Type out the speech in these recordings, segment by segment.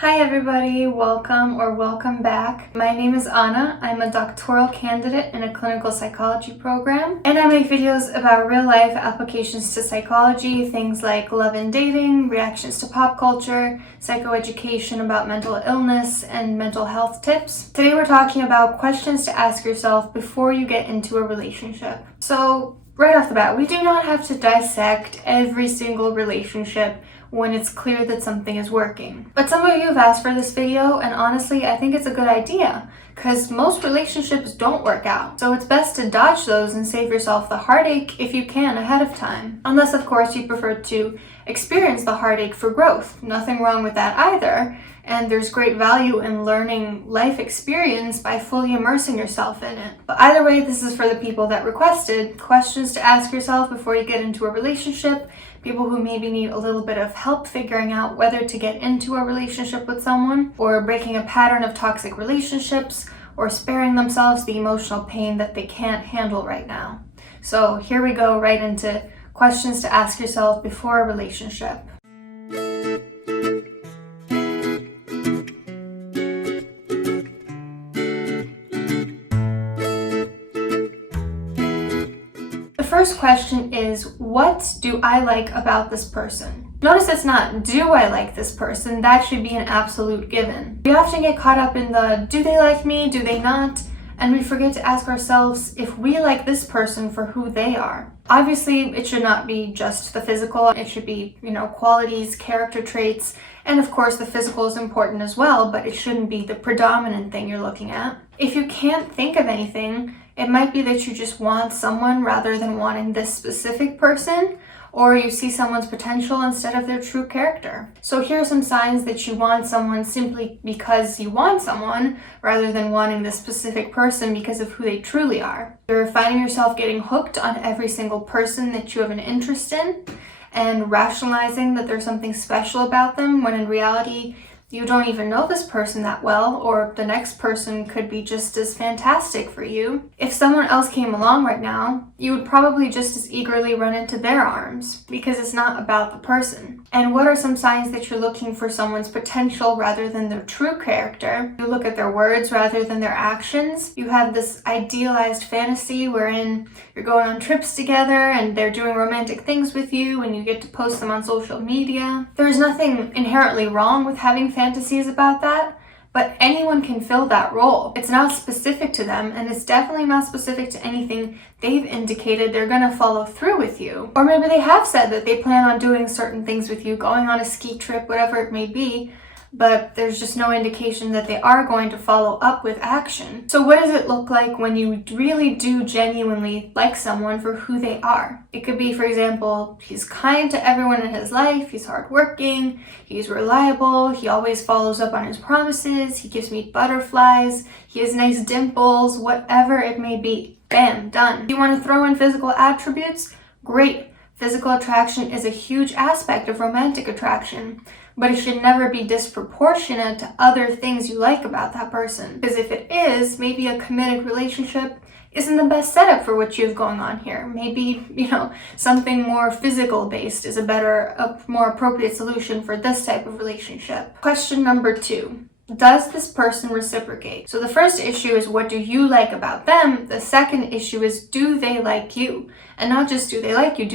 Hi everybody, welcome back. My name is Anna. I'm a doctoral candidate in a clinical psychology program, and I make videos about real life applications to psychology, things like love and dating, reactions to pop culture, psychoeducation about mental illness, and mental health tips. Today we're talking about questions to ask yourself before you get into a relationship. So right off the bat, we do not have to dissect every single relationship when it's clear that something is working. But some of you have asked for this video, and honestly, I think it's a good idea because most relationships don't work out. So it's best to dodge those and save yourself the heartache if you can ahead of time. Unless, of course, you prefer to experience the heartache for growth. Nothing wrong with that either. And there's great value in learning life experience by fully immersing yourself in it. But either way, this is for the people that requested questions to ask yourself before you get into a relationship, people who maybe need a little bit of help figuring out whether to get into a relationship with someone, or breaking a pattern of toxic relationships, or sparing themselves the emotional pain that they can't handle right now. So here we go right into questions to ask yourself before a relationship. The first question is, what do I like about this person? Notice it's not, do I like this person? That should be an absolute given. We often get caught up in the, do they like me? Do they not? And we forget to ask ourselves if we like this person for who they are. Obviously, it should not be just the physical. It should be, qualities, character traits, and of course the physical is important as well, but it shouldn't be the predominant thing you're looking at. If you can't think of anything, it might be that you just want someone rather than wanting this specific person, or you see someone's potential instead of their true character. So here are some signs that you want someone simply because you want someone, rather than wanting this specific person because of who they truly are. You're finding yourself getting hooked on every single person that you have an interest in, and rationalizing that there's something special about them when in reality, you don't even know this person that well, or the next person could be just as fantastic for you. If someone else came along right now, you would probably just as eagerly run into their arms, because it's not about the person. And what are some signs that you're looking for someone's potential rather than their true character? You look at their words rather than their actions. You have this idealized fantasy wherein you're going on trips together and they're doing romantic things with you and you get to post them on social media. There's nothing inherently wrong with having fantasies about that, but anyone can fill that role. It's not specific to them, and it's definitely not specific to anything they've indicated they're gonna follow through with you. Or maybe they have said that they plan on doing certain things with you, going on a ski trip, whatever it may be, but there's just no indication that they are going to follow up with action. So what does it look like when you really do genuinely like someone for who they are? It could be, for example, he's kind to everyone in his life, he's hardworking, he's reliable, he always follows up on his promises, he gives me butterflies, he has nice dimples, whatever it may be. Bam, done. You want to throw in physical attributes? Great. Physical attraction is a huge aspect of romantic attraction, but it should never be disproportionate to other things you like about that person. Because if it is, maybe a committed relationship isn't the best setup for what you have going on here. Maybe, something more physical based is a more appropriate solution for this type of relationship. Question number 2. Does this person reciprocate? So the first issue is, what do you like about them? The second issue is, do they like you? And not just do they like you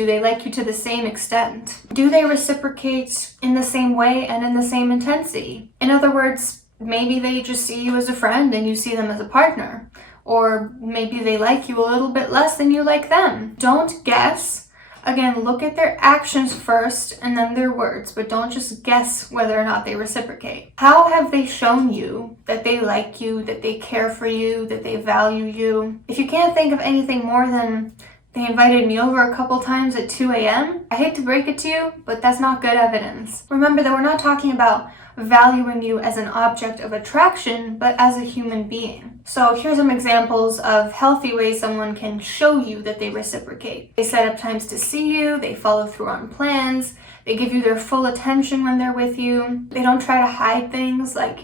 to the same extent? Do they reciprocate in the same way and in the same intensity? In other words, maybe they just see you as a friend and you see them as a partner. Or maybe they like you a little bit less than you like them. Don't guess. Again, look at their actions first and then their words, but don't just guess whether or not they reciprocate. How have they shown you that they like you, that they care for you, that they value you? If you can't think of anything more than they invited me over a couple times at 2 a.m., I hate to break it to you, but that's not good evidence. Remember that we're not talking about valuing you as an object of attraction, but as a human being. So here's some examples of healthy ways someone can show you that they reciprocate. They set up times to see you, they follow through on plans, They give you their full attention when they're with you. They don't try to hide things like,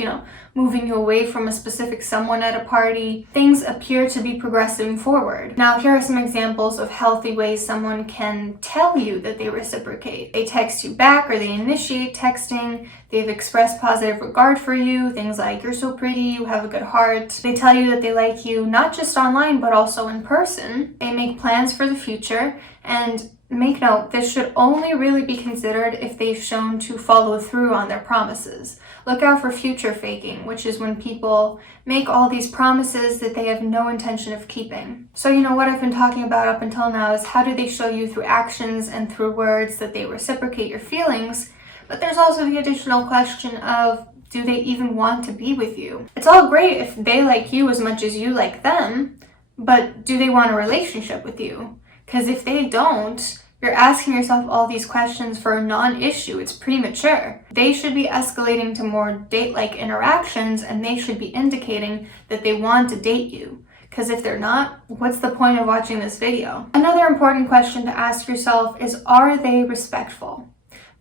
moving you away from a specific someone at a party. Things appear to be progressing forward. Now, here are some examples of healthy ways someone can tell you that they reciprocate. They text you back or they initiate texting. They've expressed positive regard for you. Things like, you're so pretty, you have a good heart. They tell you that they like you, not just online, but also in person. They make plans for the future. And make note, this should only really be considered if they've shown to follow through on their promises. Look out for future faking, which is when people make all these promises that they have no intention of keeping. So what I've been talking about up until now is how do they show you through actions and through words that they reciprocate your feelings, but there's also the additional question of, do they even want to be with you? It's all great if they like you as much as you like them, but do they want a relationship with you? Because if they don't, you're asking yourself all these questions for a non-issue. It's premature. They should be escalating to more date-like interactions, and they should be indicating that they want to date you. Because if they're not, what's the point of watching this video? Another important question to ask yourself is, are they respectful?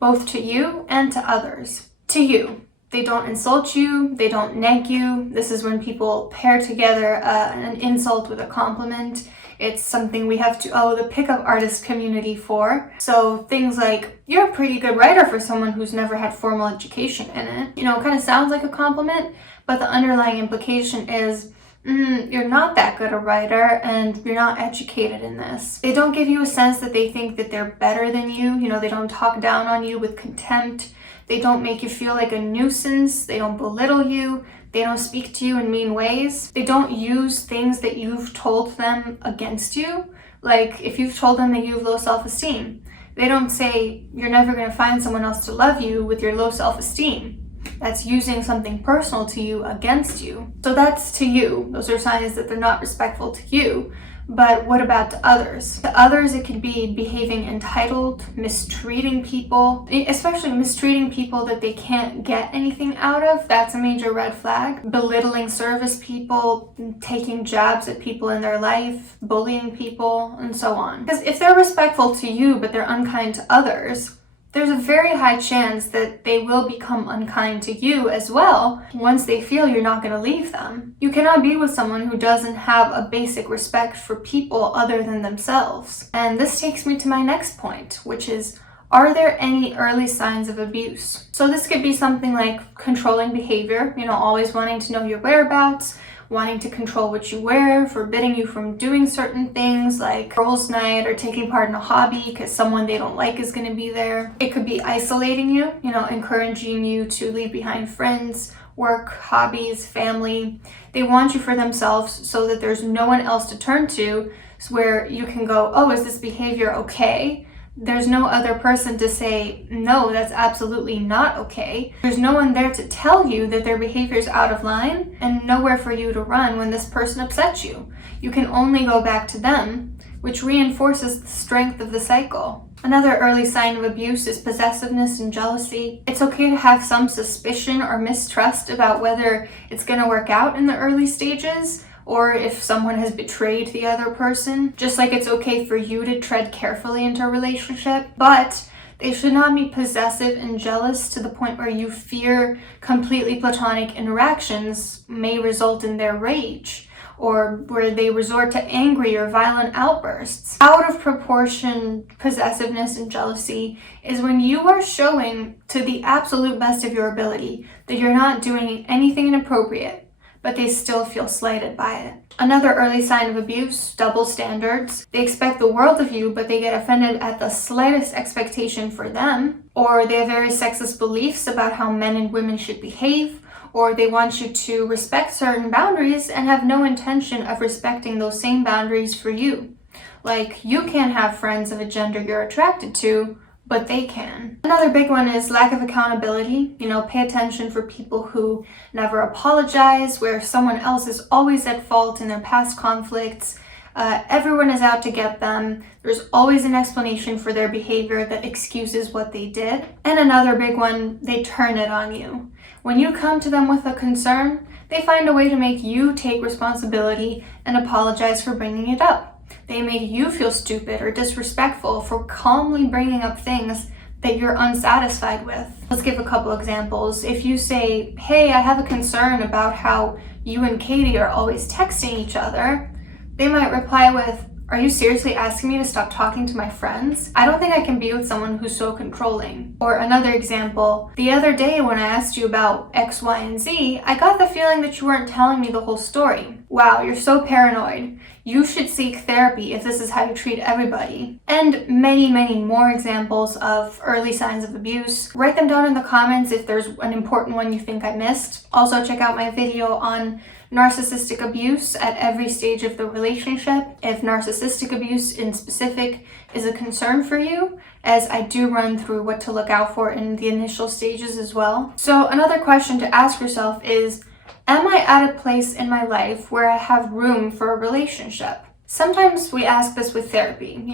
Both to you and to others. To you. They don't insult you, they don't neg you. This is when people pair together an insult with a compliment. It's something we have to owe the pickup artist community for. So things like, you're a pretty good writer for someone who's never had formal education in it. It kind of sounds like a compliment, but the underlying implication is, you're not that good a writer and you're not educated in this. They don't give you a sense that they think that they're better than you. They don't talk down on you with contempt. They don't make you feel like a nuisance. They don't belittle you. They don't speak to you in mean ways. They don't use things that you've told them against you. Like if you've told them that you have low self-esteem, they don't say you're never going to find someone else to love you with your low self-esteem. That's using something personal to you against you. So that's to you. Those are signs that they're not respectful to you. But what about to others? To others, it could be behaving entitled, mistreating people, especially mistreating people that they can't get anything out of. That's a major red flag. Belittling service people, taking jabs at people in their life, bullying people, and so on. Because if they're respectful to you, but they're unkind to others, there's a very high chance that they will become unkind to you as well once they feel you're not going to leave them. You cannot be with someone who doesn't have a basic respect for people other than themselves. And this takes me to my next point, which is, are there any early signs of abuse? So this could be something like controlling behavior, always wanting to know your whereabouts, wanting to control what you wear, forbidding you from doing certain things like girls' night or taking part in a hobby because someone they don't like is going to be there. It could be isolating you, encouraging you to leave behind friends, work, hobbies, family. They want you for themselves so that there's no one else to turn to where you can go, oh, is this behavior okay? There's no other person to say, no, that's absolutely not okay. There's no one there to tell you that their behavior is out of line and nowhere for you to run when this person upsets you. You can only go back to them, which reinforces the strength of the cycle. Another early sign of abuse is possessiveness and jealousy. It's okay to have some suspicion or mistrust about whether it's going to work out in the early stages, or if someone has betrayed the other person. Just like it's okay for you to tread carefully into a relationship, but they should not be possessive and jealous to the point where you fear completely platonic interactions may result in their rage, or where they resort to angry or violent outbursts. Out of proportion possessiveness and jealousy is when you are showing to the absolute best of your ability that you're not doing anything inappropriate, but they still feel slighted by it. Another early sign of abuse, double standards. They expect the world of you, but they get offended at the slightest expectation for them. Or they have very sexist beliefs about how men and women should behave. Or they want you to respect certain boundaries and have no intention of respecting those same boundaries for you. Like, you can't have friends of a gender you're attracted to, but they can. Another big one is lack of accountability. Pay attention for people who never apologize, where someone else is always at fault in their past conflicts. Everyone is out to get them. There's always an explanation for their behavior that excuses what they did. And another big one, they turn it on you. When you come to them with a concern, they find a way to make you take responsibility and apologize for bringing it up. They make you feel stupid or disrespectful for calmly bringing up things that you're unsatisfied with. Let's give a couple examples. If you say, hey, I have a concern about how you and Katie are always texting each other, they might reply with, are you seriously asking me to stop talking to my friends? I don't think I can be with someone who's so controlling. Or another example, the other day when I asked you about X, Y, and Z, I got the feeling that you weren't telling me the whole story. Wow, you're so paranoid. You should seek therapy if this is how you treat everybody. And many, many more examples of early signs of abuse. Write them down in the comments if there's an important one you think I missed. Also check out my video on narcissistic abuse at every stage of the relationship, if narcissistic abuse in specific is a concern for you, as I do run through what to look out for in the initial stages as well. So another question to ask yourself is, am I at a place in my life where I have room for a relationship? Sometimes we ask this with therapy,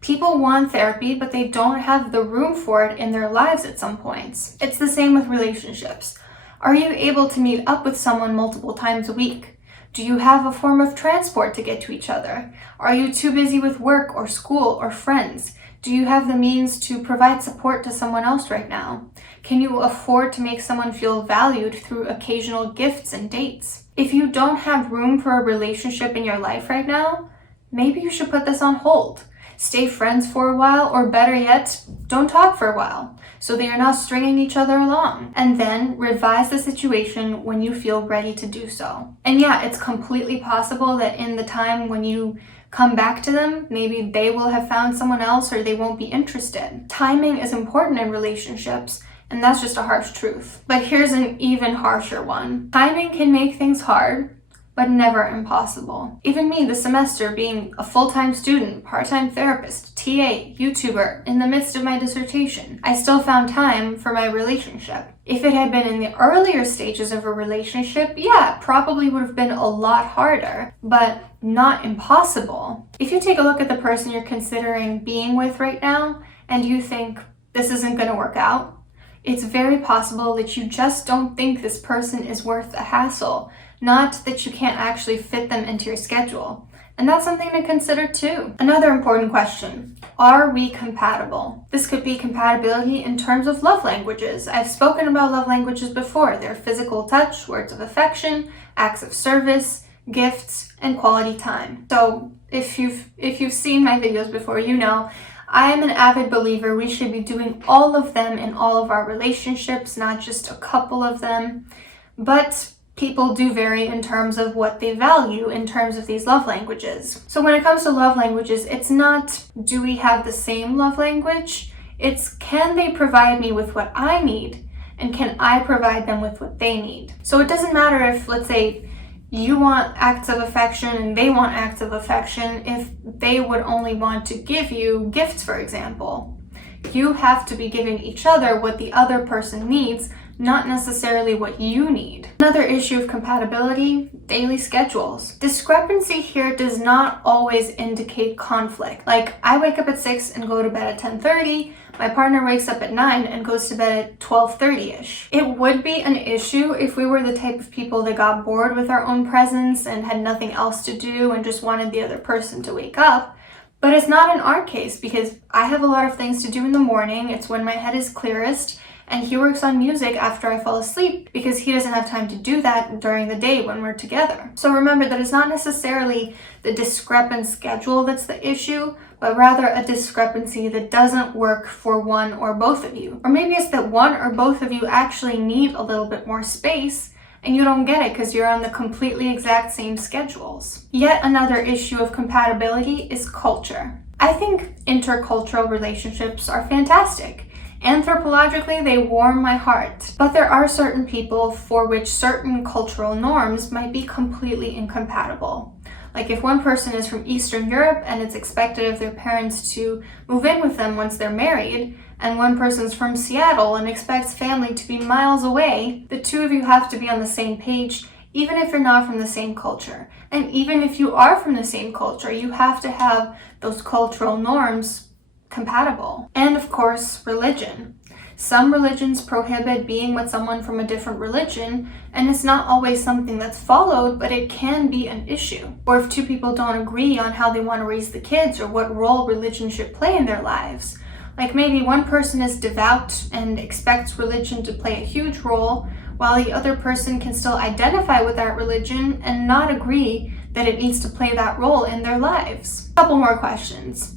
people want therapy, but they don't have the room for it in their lives at some points. It's the same with relationships. Are you able to meet up with someone multiple times a week? Do you have a form of transport to get to each other? Are you too busy with work or school or friends? Do you have the means to provide support to someone else right now? Can you afford to make someone feel valued through occasional gifts and dates? If you don't have room for a relationship in your life right now, maybe you should put this on hold. Stay friends for a while, or better yet, don't talk for a while, so that you're not stringing each other along. And then revise the situation when you feel ready to do so. And yeah, it's completely possible that in the time when you come back to them, maybe they will have found someone else or they won't be interested. Timing is important in relationships, and that's just a harsh truth. But here's an even harsher one. Timing can make things hard, but never impossible. Even me this semester, being a full-time student, part-time therapist, TA, YouTuber, in the midst of my dissertation, I still found time for my relationship. If it had been in the earlier stages of a relationship, yeah, it probably would have been a lot harder, but not impossible. If you take a look at the person you're considering being with right now, and you think, this isn't gonna work out, it's very possible that you just don't think this person is worth the hassle, not that you can't actually fit them into your schedule. And that's something to consider too. Another important question, are we compatible? This could be compatibility in terms of love languages. I've spoken about love languages before. They're physical touch, words of affection, acts of service, gifts, and quality time. So if you've seen my videos before, I am an avid believer we should be doing all of them in all of our relationships, not just a couple of them. But people do vary in terms of what they value in terms of these love languages. So when it comes to love languages, it's not, do we have the same love language? It's, can they provide me with what I need? And can I provide them with what they need? So it doesn't matter if, let's say, you want acts of affection and they want acts of affection, if they would only want to give you gifts, for example. You have to be giving each other what the other person needs, not necessarily what you need. Another issue of compatibility, daily schedules. Discrepancy here does not always indicate conflict. Like, I wake up at 6 and go to bed at 10:30, my partner wakes up at 9 and goes to bed at 12:30-ish. It would be an issue if we were the type of people that got bored with our own presence and had nothing else to do and just wanted the other person to wake up. But it's not in our case, because I have a lot of things to do in the morning. It's when my head is clearest. And he works on music after I fall asleep because he doesn't have time to do that during the day when we're together. So remember that it's not necessarily the discrepant schedule that's the issue, but rather a discrepancy that doesn't work for one or both of you. Or maybe it's that one or both of you actually need a little bit more space and you don't get it because you're on the completely exact same schedules. Yet another issue of compatibility is culture. I think intercultural relationships are fantastic. Anthropologically, they warm my heart. But there are certain people for which certain cultural norms might be completely incompatible. Like if one person is from Eastern Europe and it's expected of their parents to move in with them once they're married, and one person's from Seattle and expects family to be miles away, the two of you have to be on the same page, even if you're not from the same culture. And even if you are from the same culture, you have to have those cultural norms compatible. And of course, religion. Some religions prohibit being with someone from a different religion, and it's not always something that's followed, but it can be an issue. Or if two people don't agree on how they want to raise the kids or what role religion should play in their lives. Like maybe one person is devout and expects religion to play a huge role, while the other person can still identify with that religion and not agree that it needs to play that role in their lives. A couple more questions.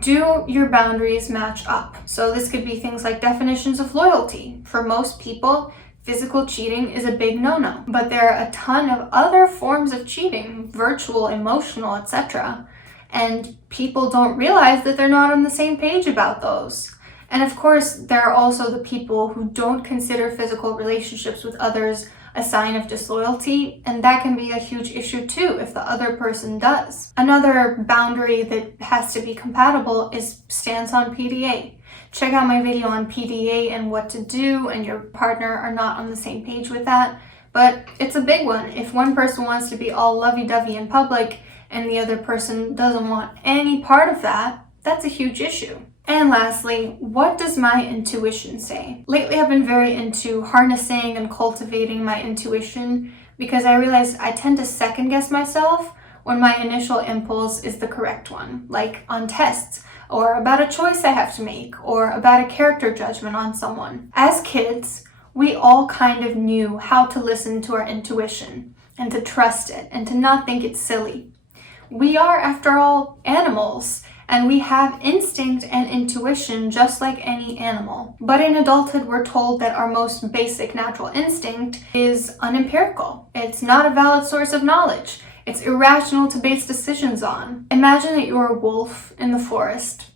Do your boundaries match up? So this could be things like definitions of loyalty. For most people, physical cheating is a big no-no, but there are a ton of other forms of cheating, virtual, emotional, etc. And people don't realize that they're not on the same page about those. And of course, there are also the people who don't consider physical relationships with others a sign of disloyalty, and that can be a huge issue too if the other person does. Another boundary that has to be compatible is stance on PDA. Check out my video on PDA and what to do, and your partner are not on the same page with that. But it's a big one. If one person wants to be all lovey-dovey in public and the other person doesn't want any part of that, that's a huge issue. And lastly, what does my intuition say? Lately, I've been very into harnessing and cultivating my intuition because I realized I tend to second guess myself when my initial impulse is the correct one, like on tests, or about a choice I have to make, or about a character judgment on someone. As kids, we all kind of knew how to listen to our intuition and to trust it and to not think it's silly. We are, after all, animals, and we have instinct and intuition just like any animal. But in adulthood, we're told that our most basic natural instinct is unempirical. It's not a valid source of knowledge. It's irrational to base decisions on. Imagine that you're a wolf in the forest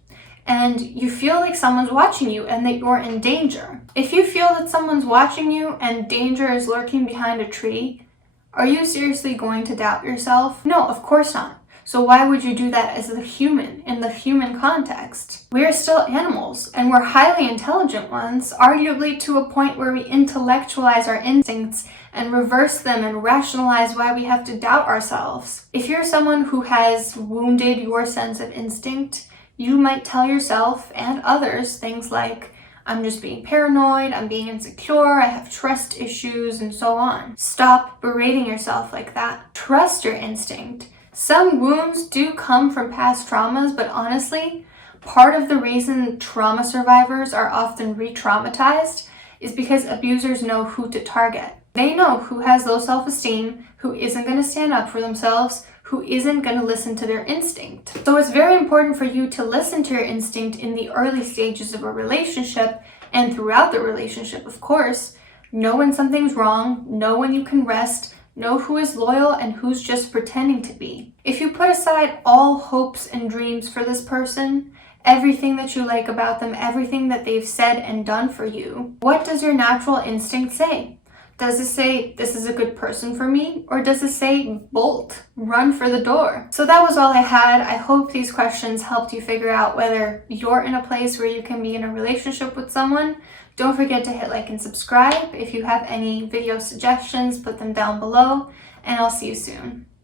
and you feel like someone's watching you and that you're in danger. If you feel that someone's watching you and danger is lurking behind a tree, are you seriously going to doubt yourself? No, of course not. So why would you do that as a human, in the human context? We're still animals, and we're highly intelligent ones, arguably to a point where we intellectualize our instincts and reverse them and rationalize why we have to doubt ourselves. If you're someone who has wounded your sense of instinct, you might tell yourself and others things like, I'm just being paranoid, I'm being insecure, I have trust issues, and so on. Stop berating yourself like that. Trust your instinct. Some wounds do come from past traumas, but honestly, part of the reason trauma survivors are often re-traumatized is because abusers know who to target. They know who has low self-esteem, who isn't going to stand up for themselves, who isn't going to listen to their instinct. So it's very important for you to listen to your instinct in the early stages of a relationship and throughout the relationship, of course. Know when something's wrong, know when you can rest, know who is loyal and who's just pretending to be. If you put aside all hopes and dreams for this person, everything that you like about them, everything that they've said and done for you, what does your natural instinct say? Does it say, this is a good person for me? Or does it say, bolt, run for the door? So that was all I had. I hope these questions helped you figure out whether you're in a place where you can be in a relationship with someone. Don't forget to hit like and subscribe. If you have any video suggestions, put them down below, and I'll see you soon.